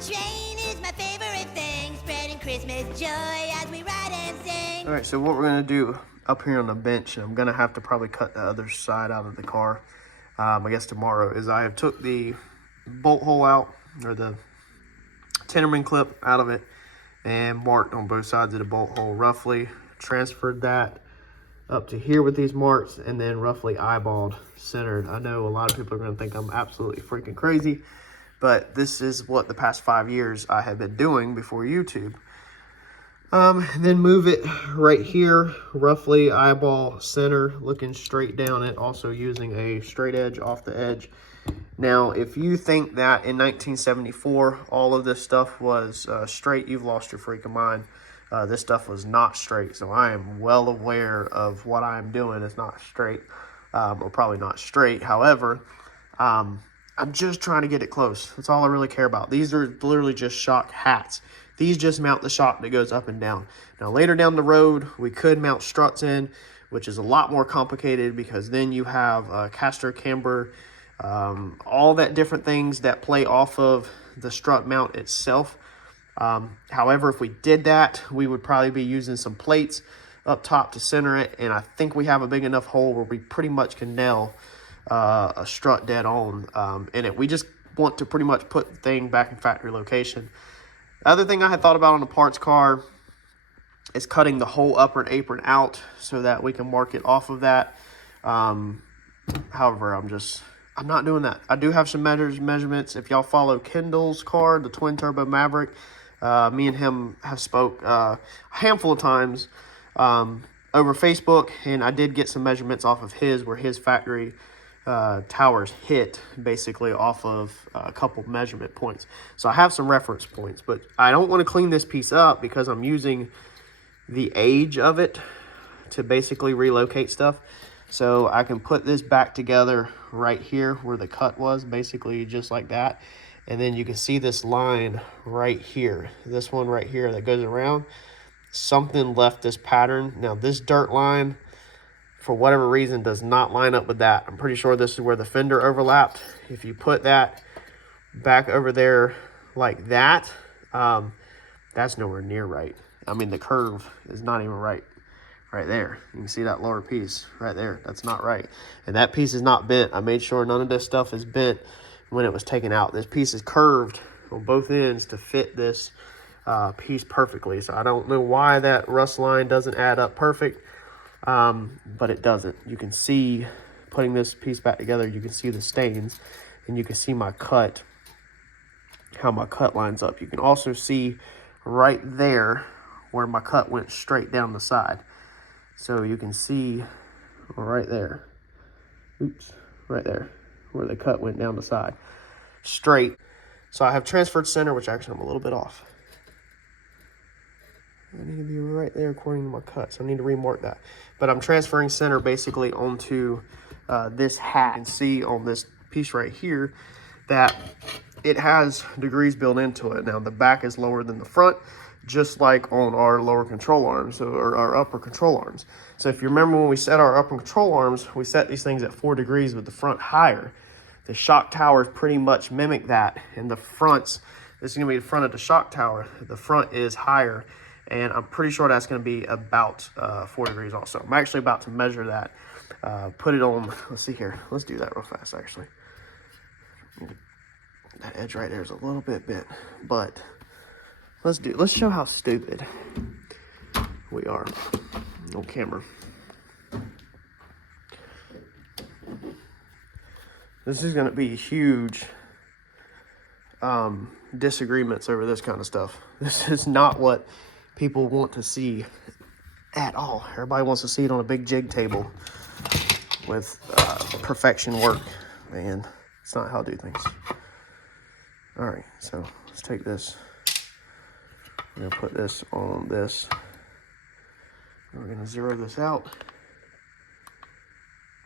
train is my favorite thing, spreading Christmas joy as we ride and sing. All right, so what we're gonna do up here on the bench, and I'm gonna have to probably cut the other side out of the car, I guess tomorrow, is I have took the bolt hole out, or the Tenderman clip out of it, and marked on both sides of the bolt hole roughly, transferred that up to here with these marks, and then roughly eyeballed, centered. I know a lot of people are gonna think I'm absolutely freaking crazy, but this is what the past 5 years I have been doing before YouTube. Then move it right here, roughly eyeball center, looking straight down it, also using a straight edge off the edge. Now, if you think that in 1974 all of this stuff was straight, you've lost your freaking mind. This stuff was not straight, so I am well aware of what I'm doing is not straight, or probably not straight. However, I'm just trying to get it close. That's all I really care about. These are literally just shock hats. These just mount the shock that goes up and down. Now, later down the road, we could mount struts in, which is a lot more complicated because then you have caster camber, all that different things that play off of the strut mount itself. However, if we did that, we would probably be using some plates up top to center it, and I think we have a big enough hole where we pretty much can nail a strut dead on in it. We just want to pretty much put the thing back in factory location. The other thing I had thought about on the parts car is cutting the whole upper apron out so that we can mark it off of that. However, I'm not doing that. I do have some measurements. If y'all follow Kendall's car, the twin turbo Maverick, me and him have spoke a handful of times over Facebook, and I did get some measurements off of his, where his factory towers hit basically off of a couple measurement points. So I have some reference points, but I don't want to clean this piece up because I'm using the age of it to basically relocate stuff. So I can put this back together right here where the cut was, basically just like that. And then you can see this line right here, this one right here that goes around. Something left this pattern. Now this dirt line, for whatever reason, does not line up with that. I'm pretty sure this is where the fender overlapped. If you put that back over there like that, that's nowhere near right. I mean, the curve is not even right there. You can see that lower piece right there. That's not right. And that piece is not bent. I made sure none of this stuff is bent when it was taken out. This piece is curved on both ends to fit this piece perfectly. So I don't know why that rust line doesn't add up perfect. But it doesn't. You can see, putting this piece back together, you can see the stains, and you can see my cut, how my cut lines up. You can also see right there where my cut went straight down the side. So you can see right there, oops, right there, where the cut went down the side, straight. So I have transferred center, which actually I'm a little bit off. I need to be right there according to my cut, so I need to remark that. But I'm transferring center basically onto this hat. You can see on this piece right here that it has degrees built into it. Now the back is lower than the front, just like on our lower control arms, or our upper control arms. So if you remember when we set our upper control arms, we set these things at 4 degrees with the front higher. The shock towers pretty much mimic that. And the fronts, this is gonna be the front of the shock tower. The front is higher. And I'm pretty sure that's going to be about 4 degrees also. I'm actually about to measure that. Put it on, let's see here. Let's do that real fast, actually. That edge right there is a little bit bent. But let's show how stupid we are on camera. This is going to be huge disagreements over this kind of stuff. This is not what people want to see at all. Everybody wants to see it on a big jig table with perfection work. Man, it's not how I do things. All right, so let's take this. We're gonna put this on this. We're gonna zero this out.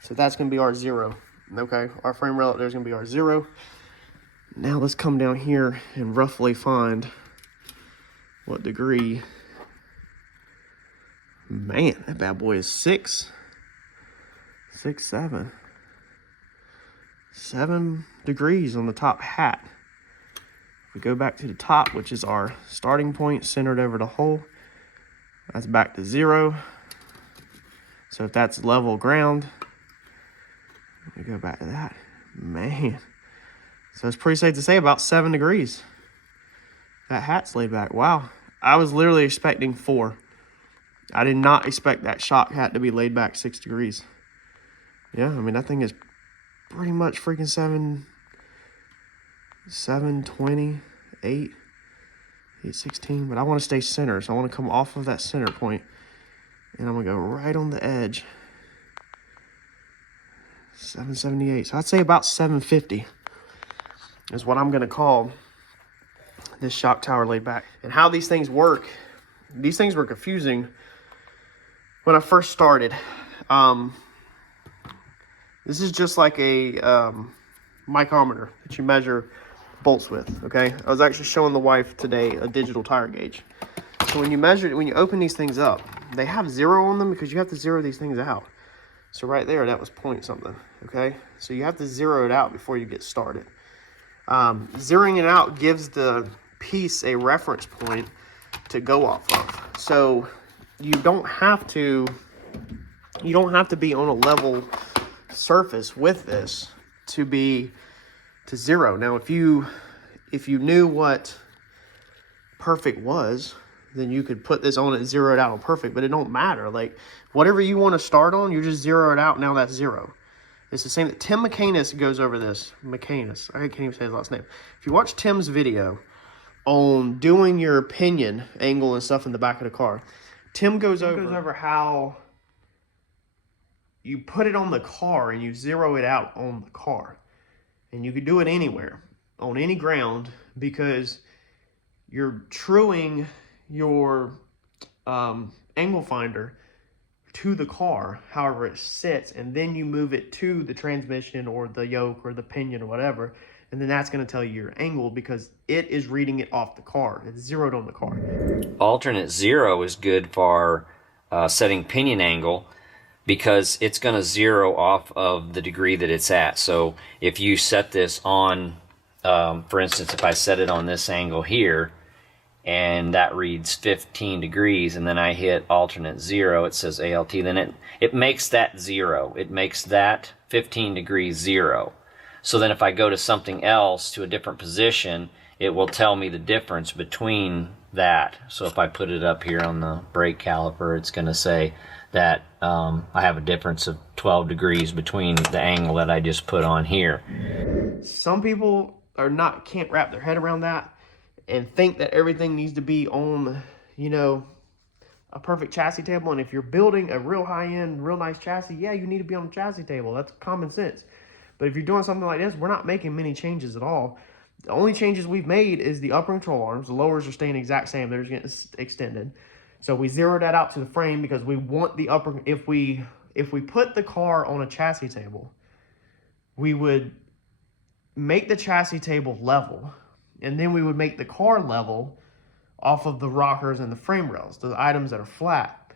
So that's gonna be our 0. Okay, our frame rail there's gonna be our 0. Now let's come down here and roughly find what degree. Man, that bad boy is 6, 7 degrees on the top hat. We go back to the top, which is our starting point, centered over the hole. That's back to 0. So if that's level ground, we go back to that. Man. So it's pretty safe to say about 7 degrees. That hat's laid back. Wow. I was literally expecting 4. I did not expect that shock hat to be laid back 6 degrees. Yeah, I mean, that thing is pretty much freaking 720, 816. But I want to stay center, so I want to come off of that center point, and I'm going to go right on the edge. 778. So I'd say about 750 is what I'm going to call this shock tower laid back. And how these things work, these things were confusing when I first started. This is just like a micrometer that you measure bolts with, okay? I was actually showing the wife today a digital tire gauge. So when you measure, when you open these things up, they have 0 on them because you have to zero these things out. So right there, that was point something, okay? So you have to zero it out before you get started. Zeroing it out gives the piece a reference point to go off of. So you don't have to be on a level surface with this to zero. Now, if you knew what perfect was, then you could put this on it, zero it out on perfect, but it don't matter. Like, whatever you want to start on, you just zero it out. Now that's 0. It's the same that Tim McCanus goes over this. McCanus, I can't even say his last name. If you watch Tim's video on doing your pinion angle and stuff in the back of the car, Tim goes over how you put it on the car and you zero it out on the car. And you could do it anywhere, on any ground, because you're truing your angle finder to the car, however it sits, and then you move it to the transmission or the yoke or the pinion or whatever, and then that's going to tell you your angle because it is reading it off the car. It's zeroed on the car. Alternate 0 is good for setting pinion angle because it's going to zero off of the degree that it's at. So if you set this on, for instance, if I set it on this angle here, and that reads 15 degrees, and then I hit alternate 0, it says ALT, then it makes that 0. It makes that 15 degrees 0. So then if I go to something else, to a different position, it will tell me the difference between that. So if I put it up here on the brake caliper, it's going to say that I have a difference of 12 degrees between the angle that I just put on here. Some people can't wrap their head around that and think that everything needs to be on, a perfect chassis table. And if you're building a real high-end, real nice chassis, yeah, you need to be on a chassis table. That's common sense. But if you're doing something like this, we're not making many changes at all. The only changes we've made is the upper control arms. The lowers are staying the exact same. They're just getting extended. So we zeroed that out to the frame because we want the upper. If we put the car on a chassis table, we would make the chassis table level, and then we would make the car level off of the rockers and the frame rails, the items that are flat.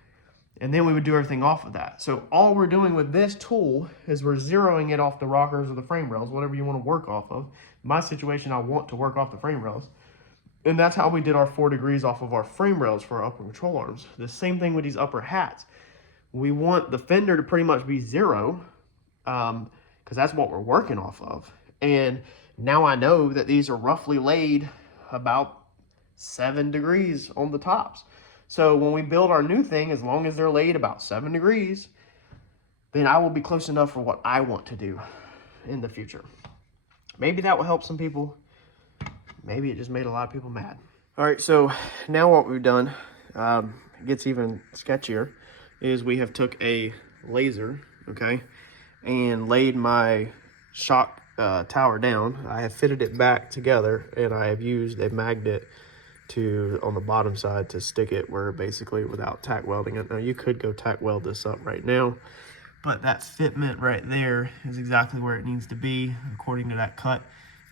And then we would do everything off of that. So all we're doing with this tool is we're zeroing it off the rockers or the frame rails, whatever you want to work off of. In my situation, I want to work off the frame rails. And that's how we did our 4 degrees off of our frame rails for our upper control arms. The same thing with these upper hats. We want the fender to pretty much be 0 because that's what we're working off of. And now I know that these are roughly laid about 7 degrees on the tops. So when we build our new thing, as long as they're laid about 7 degrees, then I will be close enough for what I want to do in the future. Maybe that will help some people. Maybe it just made a lot of people mad. All right, so now what we've done, it gets even sketchier, is we have took a laser, okay, and laid my shock tower down. I have fitted it back together, and I have used a magnet on the bottom side to stick it where basically without tack welding it. Now you could go tack weld this up right now, but that fitment right there is exactly where it needs to be according to that cut.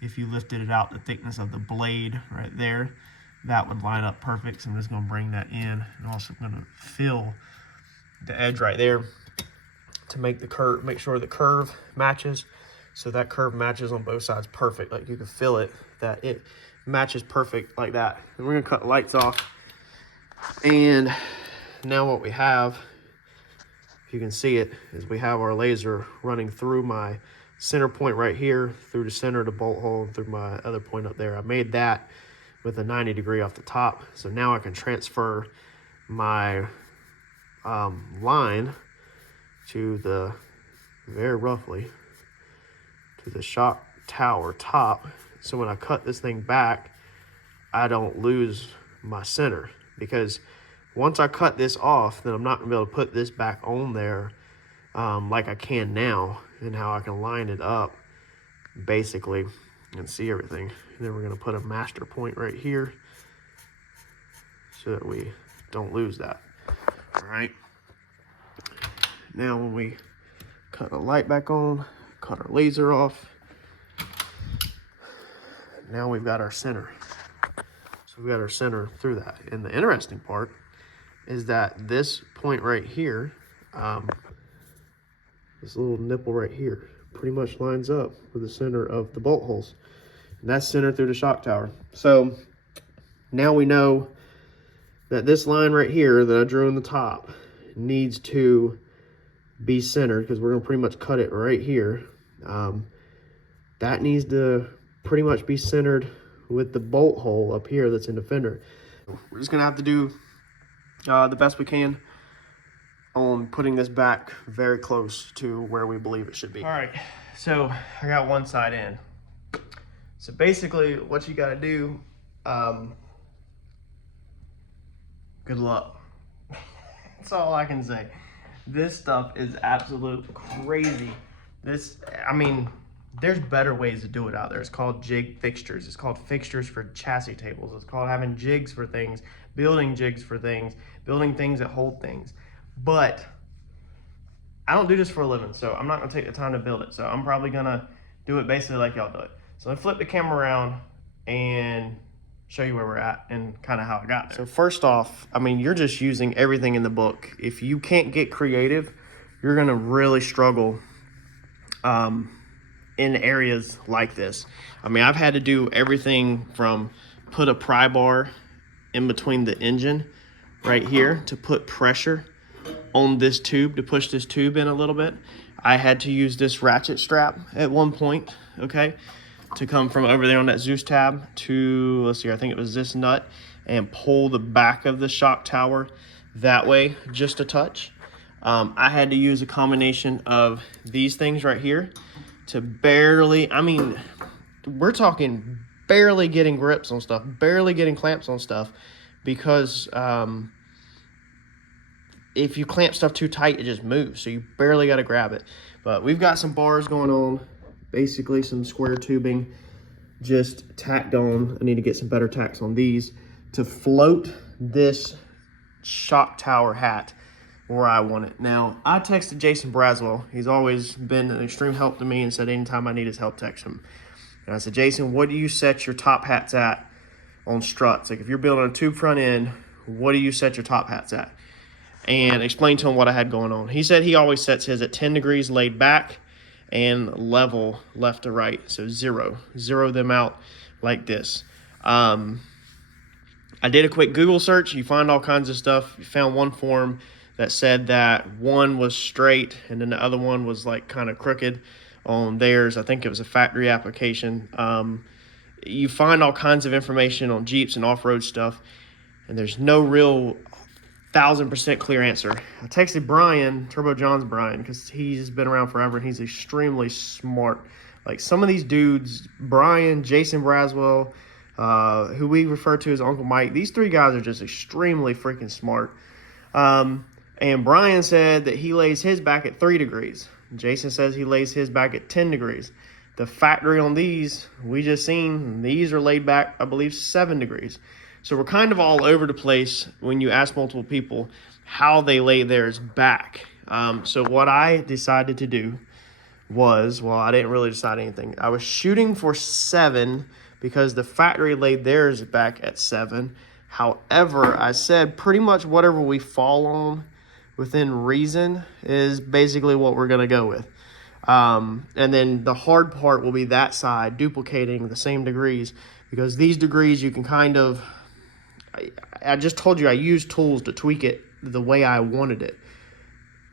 If you lifted it out, the thickness of the blade right there, that would line up perfect. So I'm just going to bring that in, and also going to fill the edge right there to make the curve, make sure the curve matches. So that curve matches on both sides perfect. Like you can feel it, that it matches perfect like that. And we're gonna cut the lights off. And now what we have, if you can see it, is we have our laser running through my center point right here, through the center of the bolt hole, and through my other point up there. I made that with a 90 degree off the top. So now I can transfer my line to the, very roughly, to the shock tower top. So when I cut this thing back, I don't lose my center, because once I cut this off, then I'm not gonna be able to put this back on there like I can now, and how I can line it up basically and see everything. And then we're gonna put a master point right here so that we don't lose that. All right. Now when we cut the light back on, cut our laser off, now we've got our center. So we've got our center through that. And the interesting part is that this point right here, this little nipple right here, pretty much lines up with the center of the bolt holes. And that's centered through the shock tower. So now we know that this line right here that I drew on the top needs to be centered, because we're gonna pretty much cut it right here. That needs to pretty much be centered with the bolt hole up here that's in the fender. We're just gonna have to do the best we can on putting this back very close to where we believe it should be. All right, so I got one side in. So basically what you gotta do, good luck. That's all I can say. This stuff is absolute crazy. I mean, there's better ways to do it out there. It's called jig fixtures. It's called fixtures for chassis tables. It's called having jigs for things, building jigs for things, building things that hold things. But I don't do this for a living, so I'm not gonna take the time to build it. So I'm probably gonna do it basically like y'all do it. So I'm gonna flip the camera around and show you where we're at and kind of how I got there. So first off, I mean, you're just using everything in the book. If you can't get creative, you're gonna really struggle in areas like this. I mean, I've had to do everything from put a pry bar in between the engine right here to put pressure on this tube, to push this tube in a little bit. I had to use this ratchet strap at one point, okay, to come from over there on that Zeus tab to, let's see, I think it was this nut, and pull the back of the shock tower that way just a touch. I had to use a combination of these things right here to barely, I mean, we're talking barely getting grips on stuff, barely getting clamps on stuff, because if you clamp stuff too tight, it just moves, so you barely got to grab it. But we've got some bars going on, basically some square tubing just tacked on. I need to get some better tacks on these to float this shock tower hat where I want it. Now, I texted Jason Braswell. He's always been an extreme help to me and said anytime I need his help, text him. And I said, Jason, what do you set your top hats at on struts? Like if you're building a tube front end, what do you set your top hats at? And explained to him what I had going on. He said he always sets his at 10 degrees laid back and level left to right. So zero them out like this. I did a quick Google search. You find all kinds of stuff. You found one form that said that one was straight and then the other one was like kind of crooked on theirs. I think it was a factory application. You find all kinds of information on Jeeps and off-road stuff, and there's no real 1000% clear answer. I texted Brian, Turbo John's Brian, because he's been around forever and he's extremely smart. Like some of these dudes, Brian, Jason Braswell, who we refer to as Uncle Mike, these three guys are just extremely freaking smart. And Brian said that he lays his back at 3 degrees. Jason says he lays his back at 10 degrees. The factory on these, we just seen, these are laid back, I believe, 7 degrees. So we're kind of all over the place when you ask multiple people how they lay theirs back. So what I decided to do was, well, I didn't really decide anything. I was shooting for 7 because the factory laid theirs back at 7. However, I said pretty much whatever we fall on within reason is basically what we're going to go with. And then the hard part will be that side duplicating the same degrees, because these degrees you can kind of, I just told you I used tools to tweak it the way I wanted it.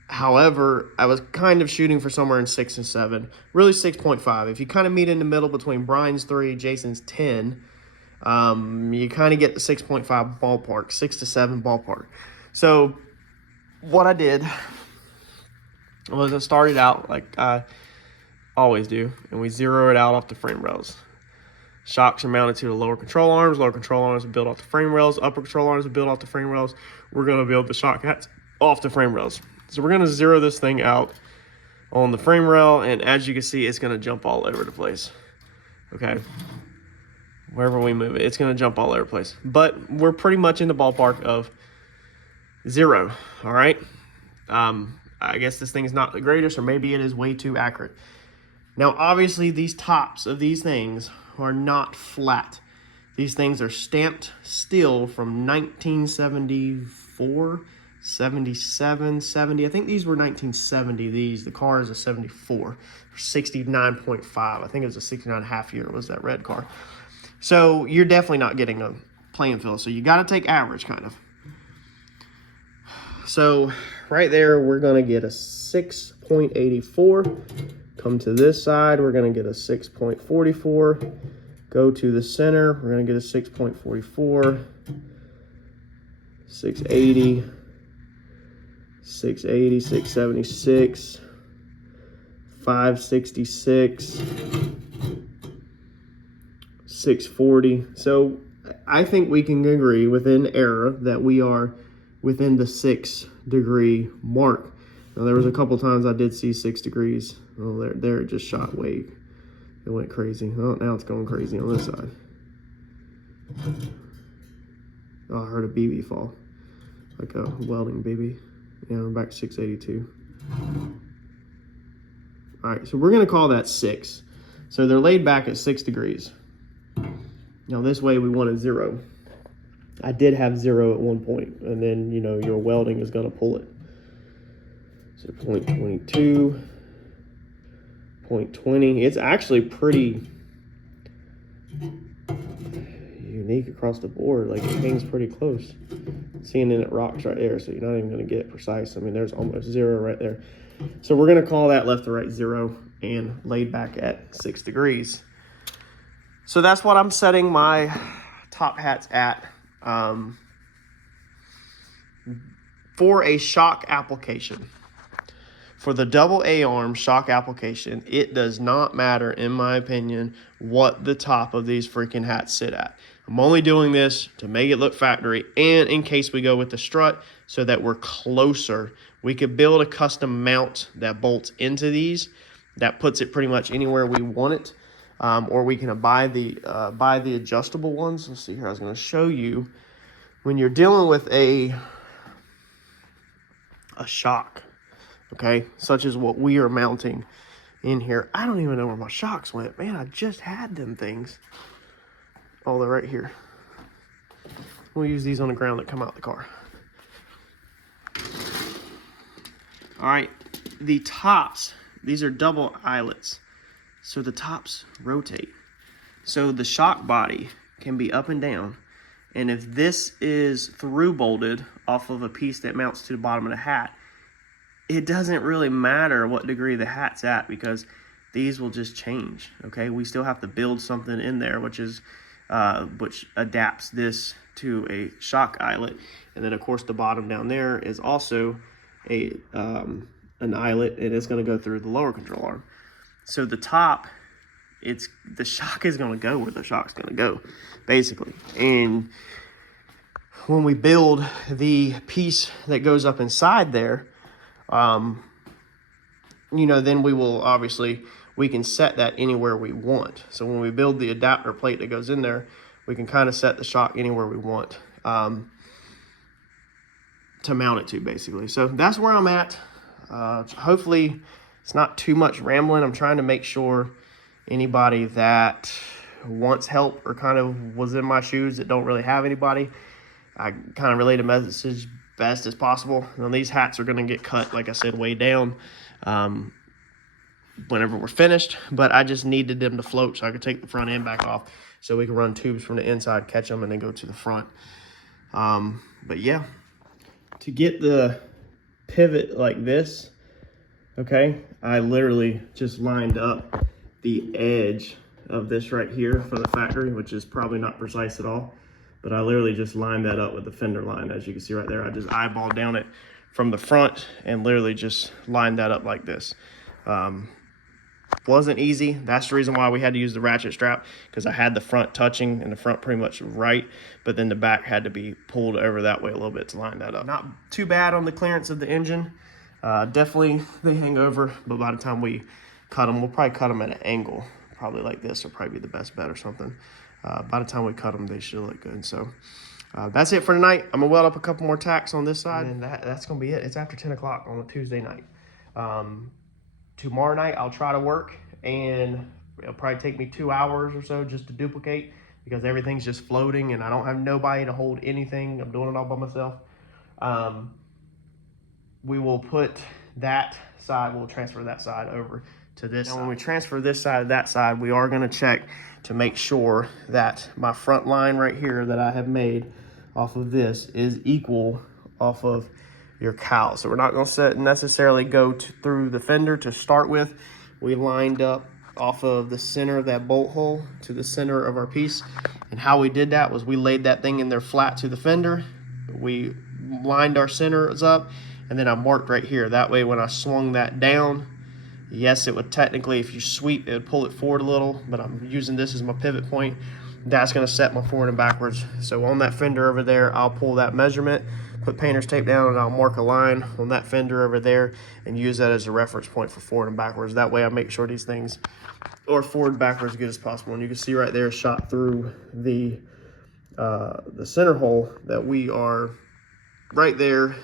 However, I was kind of shooting for somewhere in 6 and 7, really 6.5. If you kind of meet in the middle between Brian's 3, Jason's 10, you kind of get the 6.5 ballpark, 6 to 7 ballpark. So what I did was I started out like I always do, and we zero it out off the frame rails. Shocks are mounted to the lower control arms are built off the frame rails, upper control arms are built off the frame rails. We're going to build the shock hats off the frame rails. So we're going to zero this thing out on the frame rail, and as you can see, it's going to jump all over the place. Okay. Wherever we move it, it's going to jump all over the place. But we're pretty much in the ballpark of 0, all right? I guess this thing is not the greatest, or maybe it is way too accurate. Now, obviously, these tops of these things are not flat. These things are stamped steel from 1974, 77, 70. I think these were 1970. The car is a 74, 69.5. I think it was a 69.5 year was that red car. So you're definitely not getting a playing field. So you got to take average kind of. So right there, we're going to get a 6.84. Come to this side, we're going to get a 6.44. Go to the center, we're going to get a 6.44. 680. 680, 676. 566. 640. So I think we can agree within error that we are within the 6 degree mark. Now there was a couple times I did see 6 degrees. Oh, there it just shot way. It went crazy. Oh, now it's going crazy on this side. Oh, I heard a BB fall, like a welding BB. Yeah, we're back to 682. All right, so we're gonna call that 6. So they're laid back at 6 degrees. Now this way we wanted 0. I did have 0 at one point, and then your welding is gonna pull it. So 0.22, 0.20. It's actually pretty unique across the board. Like it hangs pretty close. Seeing it rocks right there, so you're not even gonna get it precise. I mean, there's almost 0 right there. So we're gonna call that left to right 0 and laid back at 6 degrees. So that's what I'm setting my top hats at. For a shock application. For the double A-arm shock application, it does not matter, in my opinion, what the top of these freaking hats sit at. I'm only doing this to make it look factory and in case we go with the strut so that we're closer. We could build a custom mount that bolts into these that puts it pretty much anywhere we want it. Or we can buy the adjustable ones. Let's see here. I was going to show you when you're dealing with a shock, okay, such as what we are mounting in here. I don't even know where my shocks went. Man, I just had them things. Oh, they're right here. We'll use these on the ground that come out the car. All right, the tops, these are double eyelets. So the tops rotate. So the shock body can be up and down. And if this is through bolted off of a piece that mounts to the bottom of the hat, it doesn't really matter what degree the hat's at because these will just change. Okay, we still have to build something in there, which adapts this to a shock eyelet. And then of course the bottom down there is also an eyelet, and it's going to go through the lower control arm. So the top, the shock is going to go where the shock's going to go, basically. And when we build the piece that goes up inside there, then we will we can set that anywhere we want. So when we build the adapter plate that goes in there, we can kind of set the shock anywhere we want to mount it to, basically. So that's where I'm at. Hopefully it's not too much rambling. I'm trying to make sure anybody that wants help or kind of was in my shoes that don't really have anybody, I kind of relay the message best as possible. Now, these hats are going to get cut, like I said, way down. whenever we're finished, but I just needed them to float so I could take the front end back off so we can run tubes from the inside, catch them, and then go to the front. But yeah, to get the pivot like this, okay, I literally just lined up the edge of this right here from the factory, which is probably not precise at all, but I literally just lined that up with the fender line. As you can see right there, I just eyeballed down it from the front and literally just lined that up like this. Wasn't easy. That's the reason why we had to use the ratchet strap, because I had the front touching and the front pretty much right, but then the back had to be pulled over that way a little bit to line that up. Not too bad on the clearance of the engine. Definitely they hang over, but by the time we cut them, we'll probably cut them at an angle, probably like this would probably be the best bet or something. By the time we cut them, they should look good. So that's it for tonight. I'm gonna weld up a couple more tacks on this side, and that's gonna be it. It's after 10 o'clock on a Tuesday night. Tomorrow night I'll try to work, and it'll probably take me 2 hours or so just to duplicate, because everything's just floating and I don't have nobody to hold anything. I'm doing it all by myself. We will put that side, we'll transfer that side over to this side. When we transfer this side to that side, we are gonna check to make sure that my front line right here that I have made off of this is equal off of your cowl. So we're not going to necessarily go through the fender to start with. We lined up off of the center of that bolt hole to the center of our piece, and how we did that was we laid that thing in there flat to the fender. We lined our centers up, and then I marked right here. That way when I swung that down, yes, it would technically, if you sweep, it would pull it forward a little, but I'm using this as my pivot point. That's going to set my forward and backwards. So on that fender over there, I'll pull that measurement, put painter's tape down, and I'll mark a line on that fender over there and use that as a reference point for forward and backwards. That way I make sure these things are forward and backwards as good as possible. And you can see right there, shot through the center hole, that we are right there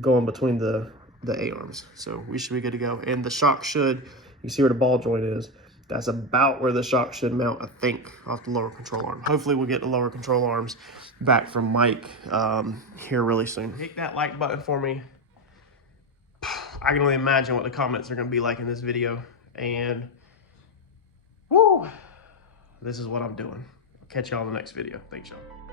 going between the A-arms. So we should be good to go. And the shock should, you see where the ball joint is, that's about where the shock should mount, I think, off the lower control arm. Hopefully we'll get the lower control arms back from Mike here really soon. Hit that like button for me. I can only imagine what the comments are going to be like in this video. And, woo, this is what I'm doing. I'll catch y'all in the next video. Thanks, y'all.